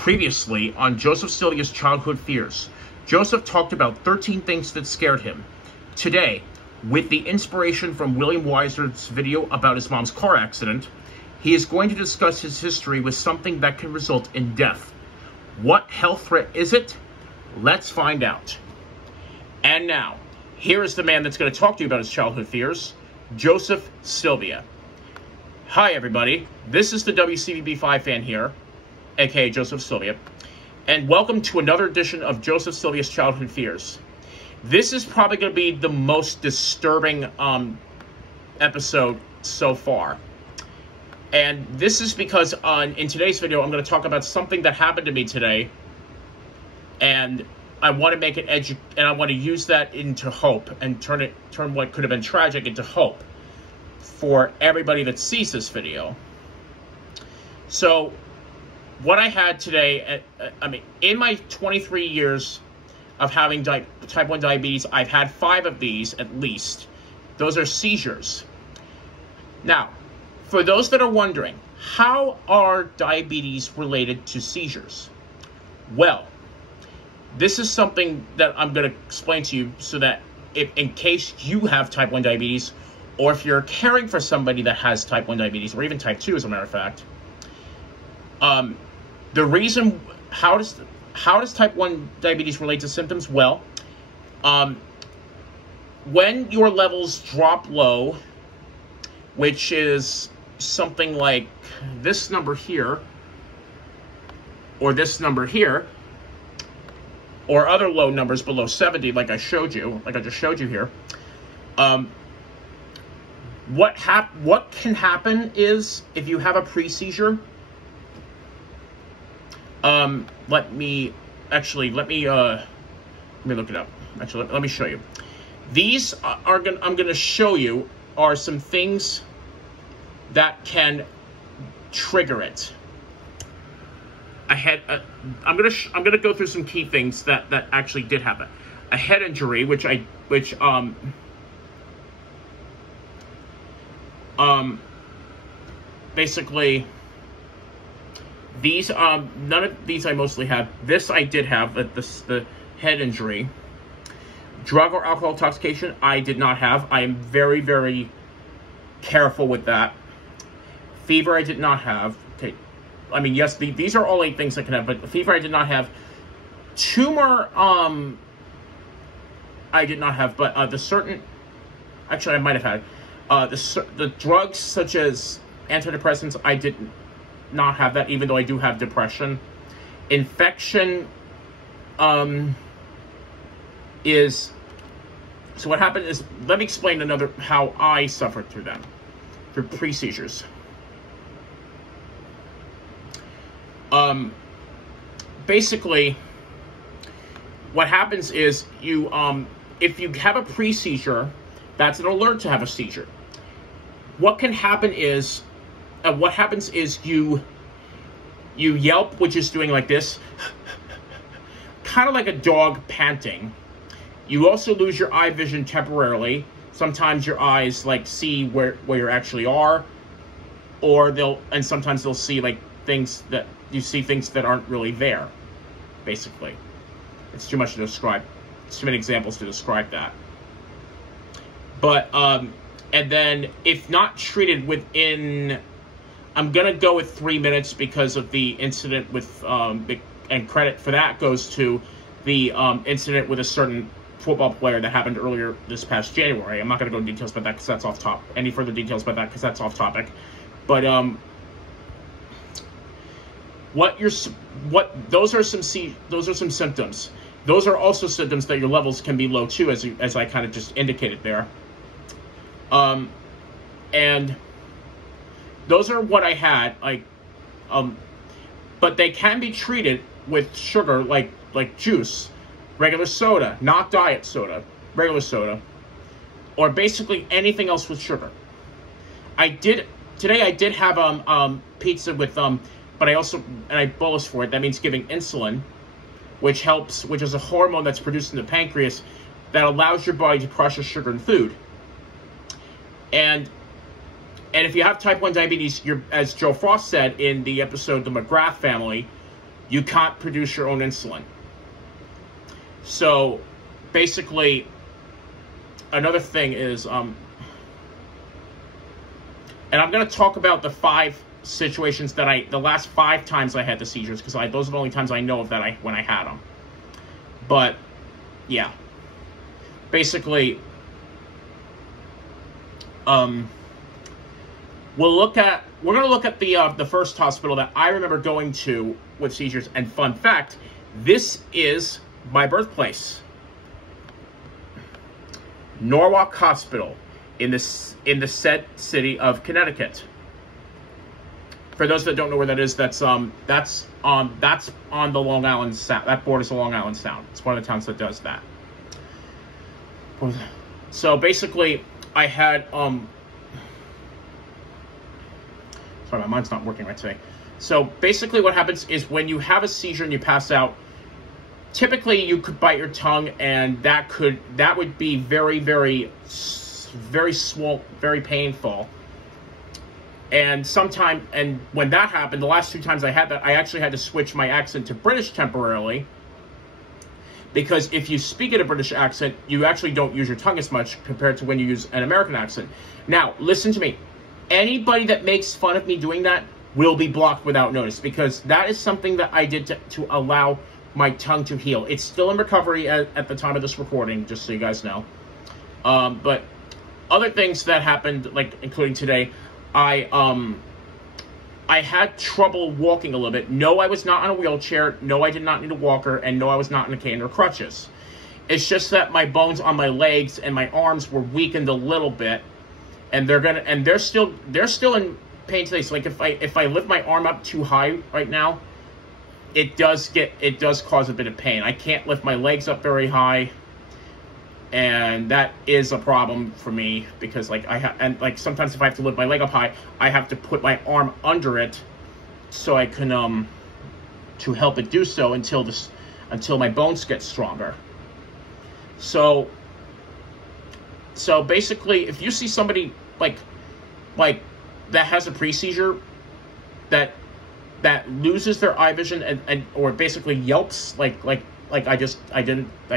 Previously on Joseph Sylvia's childhood fears, Joseph talked about 13 things that scared him. Today, with the inspiration from William Weiser's video about his mom's car accident, he is going to discuss his history with something that can result in death. What health threat is it? Let's find out. And now, here is the man that's going to talk to you about his childhood fears, Joseph Sylvia. Hi everybody, this is the WCVB5 fan here, aka Joseph Sylvia, and welcome to another edition of Joseph Sylvia's Childhood Fears. This is probably going to be the most disturbing episode so far. And this is because in today's video, I'm going to talk about something that happened to me today. And I want to make it and I want to use that into hope and turn what could have been tragic into hope for everybody that sees this video. So, what I had today, in my 23 years of having type 1 diabetes, I've had 5 of these at least. Those are seizures. Now, for those that are wondering, how are diabetes related to seizures? Well, this is something that I'm going to explain to you so that in case you have type 1 diabetes, or if you're caring for somebody that has type 1 diabetes, or even type 2 as a matter of fact, the reason, how does type 1 diabetes relate to symptoms? Well, when your levels drop low, which is something like this number here, or this number here, or other low numbers below 70, like I just showed you here, what can happen is if you have a pre-seizure. Let me look it up. Actually, let me show you. These I'm going to show you are some things that can trigger it. I'm going to go through some key things that actually did happen. A head injury, basically, these, none of these I mostly have. This I did have, the head injury. Drug or alcohol intoxication, I did not have. I am very, very careful with that. Fever, I did not have. Okay. I mean, yes, these are all 8 things I can have, but fever, I did not have. Tumor, I did not have, but actually, I might have had. The drugs, such as antidepressants, I did not have that, even though I do have depression. Infection, so what happened is, let me explain how I suffered through them, through pre-seizures. Basically, what happens is if you have a pre-seizure, that's an alert to have a seizure. What can happen is, what happens is you yelp, which is doing like this, kind of like a dog panting. You also lose your eye vision temporarily. Sometimes your eyes see where you actually are, and sometimes they'll see things that you see things that aren't really there. Basically, it's too much to describe. It's too many examples to describe that. But and then if not treated within, I'm gonna go with 3 minutes because of the incident with and credit for that goes to the incident with a certain football player that happened earlier this past January. I'm not going to go into details about that because that's off topic. Any further details about that because that's off topic. But those are some symptoms. Those are also symptoms that your levels can be low too, as I kind of just indicated there. And those are what I had. But they can be treated with sugar, like juice. Regular soda, not diet soda, regular soda, or basically anything else with sugar. Today I did have pizza with but I bolus for it. That means giving insulin, which is a hormone that's produced in the pancreas that allows your body to process sugar in food. And if you have type 1 diabetes, as Joe Frost said in the episode The McGrath Family, you can't produce your own insulin. So basically, another thing is, and I'm going to talk about the 5 situations that the last 5 times I had the seizures, because those are the only times I know of that when I had them. But yeah, basically, we're going to look at the first hospital that I remember going to with seizures. And fun fact, this is my birthplace, Norwalk Hospital, in the said city of Connecticut. For those that don't know where that is, that's on the Long Island Sound. That borders the Long Island Sound. It's one of the towns that does that. So basically, I had sorry, my mind's not working right today. So basically, what happens is when you have a seizure and you pass out, typically you could bite your tongue, and that would be very, very, very small, very painful. And when that happened, the last 2 times I had that, I actually had to switch my accent to British temporarily. Because if you speak in a British accent, you actually don't use your tongue as much compared to when you use an American accent. Now, listen to me. Anybody that makes fun of me doing that will be blocked without notice, because that is something that I did to allow my tongue to heal. It's still in recovery at the time of this recording, just so you guys know. But other things that happened, like including today, I had trouble walking a little bit. No, I was not on a wheelchair. No, I did not need a walker. And no, I was not in a cane or crutches. It's just that my bones on my legs and my arms were weakened a little bit, and they're still in pain today. So like if I lift my arm up too high right now, it does cause a bit of pain. I can't lift my legs up very high, and that is a problem for me, because like sometimes if I have to lift my leg up high, I have to put my arm under it so I can to help it do so until my bones get stronger. So basically, if you see somebody like that has a pre-seizure, that loses their eye vision or basically yelps like I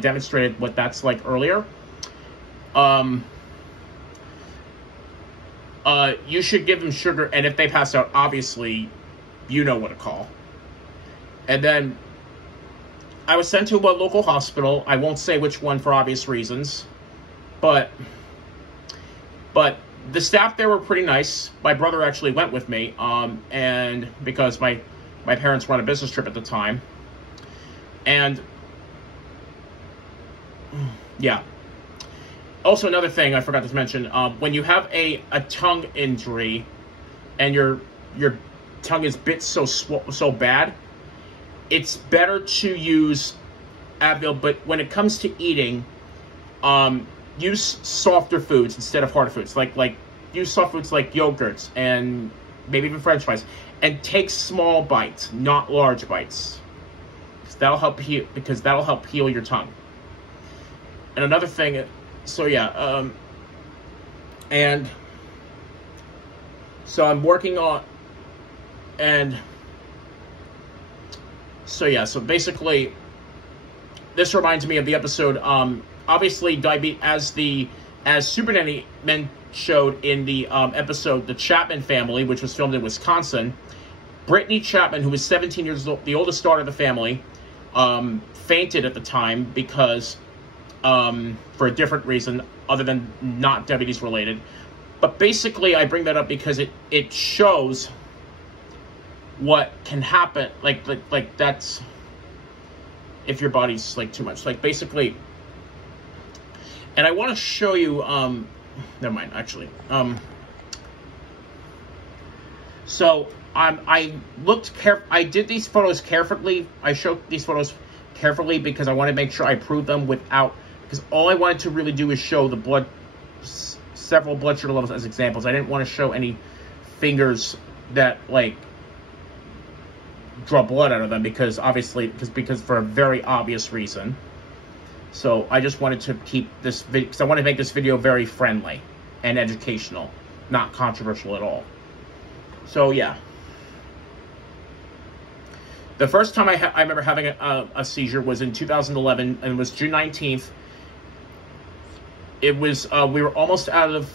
demonstrated what that's like earlier. You should give them sugar, and if they pass out, obviously, you know what to call. And then I was sent to a local hospital. I won't say which one for obvious reasons, but the staff there were pretty nice. My brother actually went with me, and because my parents were on a business trip at the time, and yeah. Also, another thing I forgot to mention, when you have a tongue injury and your tongue is bit so bad, it's better to use Advil. But when it comes to eating, use softer foods instead of harder foods. Like use soft foods like yogurts and maybe even French fries, and take small bites, not large bites. That'll help heal your tongue. And another thing, so yeah, and so I'm working on, and so yeah, so basically, this reminds me of the episode, obviously, diabetes, as Super Nanny Men showed in the episode, The Chapman Family, which was filmed in Wisconsin. Brittany Chapman, who was 17 years old, the oldest daughter of the family, fainted at the time because, for a different reason other than not diabetes related. But basically, I bring that up because it shows what can happen. Like that's if your body's like too much. Like basically, and I want to show you. Never mind. Actually, so I did these photos carefully. I showed these photos carefully because I want to make sure I prove them without. Because all I wanted to really do is show the several blood sugar levels as examples. I didn't want to show any fingers that like draw blood out of them, because for a very obvious reason. So I just wanted to keep this video, because I want to make this video very friendly and educational, not controversial at all. So yeah. The first time I remember having a seizure was in 2011, and it was June 19th. It was, we were almost out of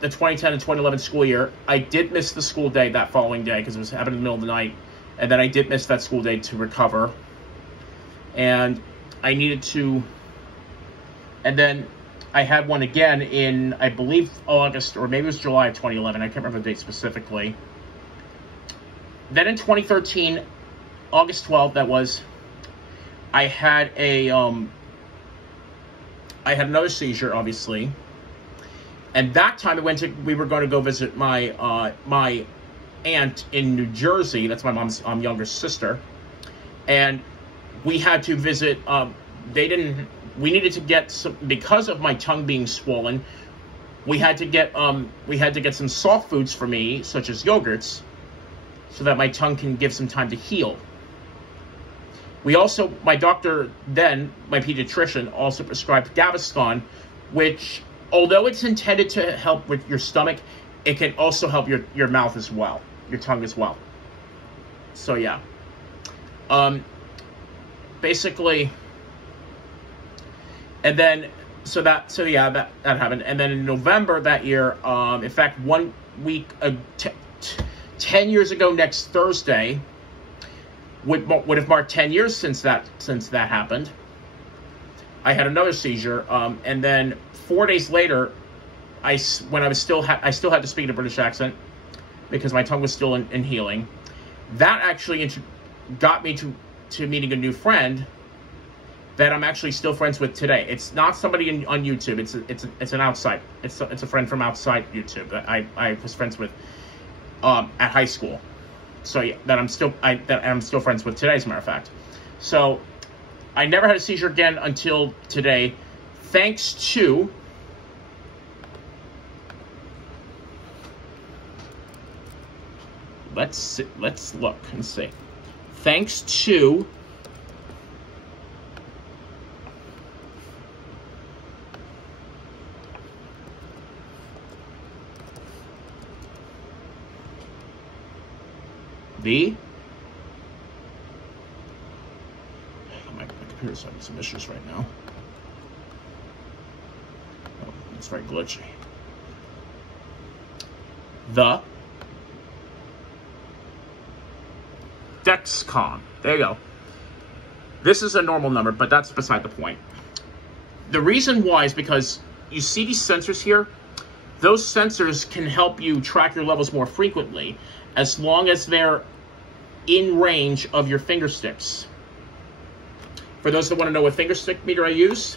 the 2010 and 2011 school year. I did miss the school day that following day because it was happening in the middle of the night. And then I did miss that school day to recover. And I needed to, and then I had one again in, I believe, August, or maybe it was July of 2011. I can't remember the date specifically. Then in 2013, August 12th, that was, I had another seizure, obviously. And that time we were going to go visit my my aunt in New Jersey. That's my mom's younger sister. And we had to visit, we needed to get some, because of my tongue being swollen, we had to get some soft foods for me, such as yogurts, so that my tongue can give some time to heal. We also, my doctor then, my pediatrician, also prescribed Gaviscon, which, although it's intended to help with your stomach, it can also help your mouth as well, your tongue as well. So yeah. Basically, and then, so yeah, that happened. And then in November that year, in fact, 1 week, 10 years ago next Thursday, would have marked 10 years since that happened. I had another seizure, and then 4 days later, I still had to speak in a British accent because my tongue was still in healing. That actually got me to meeting a new friend that I'm actually still friends with today. It's not somebody on YouTube. It's an outside. It's a friend from outside YouTube that I was friends with at high school. So yeah, that I'm still friends with today, as a matter of fact. So I never had a seizure again until today, thanks to let's look and see. Thanks to my computer's having some issues right now. Oh, it's very glitchy. The Dexcom. There you go. This is a normal number, but that's beside the point. The reason why is because you see these sensors here? Those sensors can help you track your levels more frequently as long as they're in range of your finger sticks. For those that want to know what finger stick meter I use,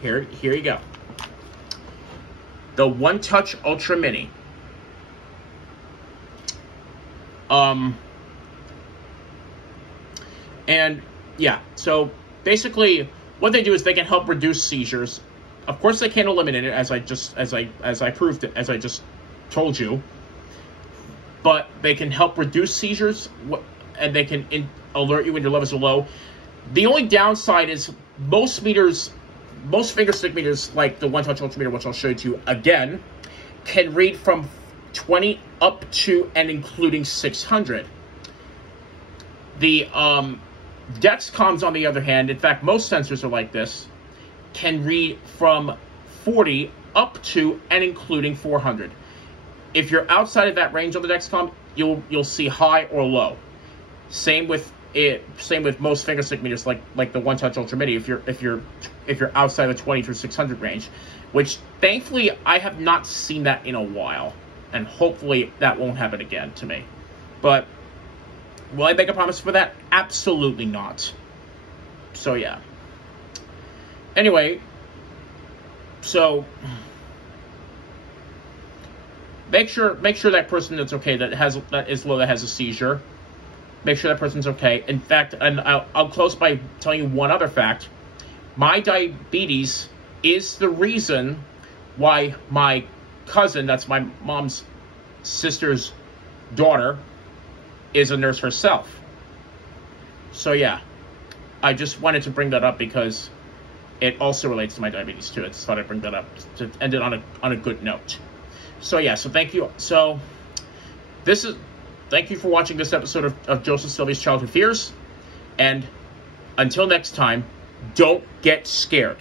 here you go. The One Touch Ultra Mini. And yeah, so basically what they do is they can help reduce seizures. Of course they can't eliminate it, as I just told you. But they can help reduce seizures, and they can alert you when your levels are low. The only downside is most finger stick meters, like the One Touch Ultra Meter, which I'll show you again, can read from 20 up to and including 600. The Dexcoms, on the other hand, in fact, most sensors are like this, can read from 40 up to and including 400. If you're outside of that range on the Dexcom, you'll see high or low. Same with most finger stick meters, like the One Touch Ultra Mini. If you're outside the 20 through 600 range, which thankfully I have not seen that in a while, and hopefully that won't happen again to me. But will I make a promise for that? Absolutely not. So yeah. Anyway, so make sure that person that's okay, that is low, that has a seizure, make sure that person's okay. In fact, and I'll close by telling you one other fact. My diabetes is the reason why my cousin, that's my mom's sister's daughter, is a nurse herself. So yeah, I just wanted to bring that up because it also relates to my diabetes too. I just thought I'd bring that up to end it on a good note. So yeah, so thank you. So this is thank you for watching this episode of Joseph Sylvia's Childhood Fears. And until next time, don't get scared.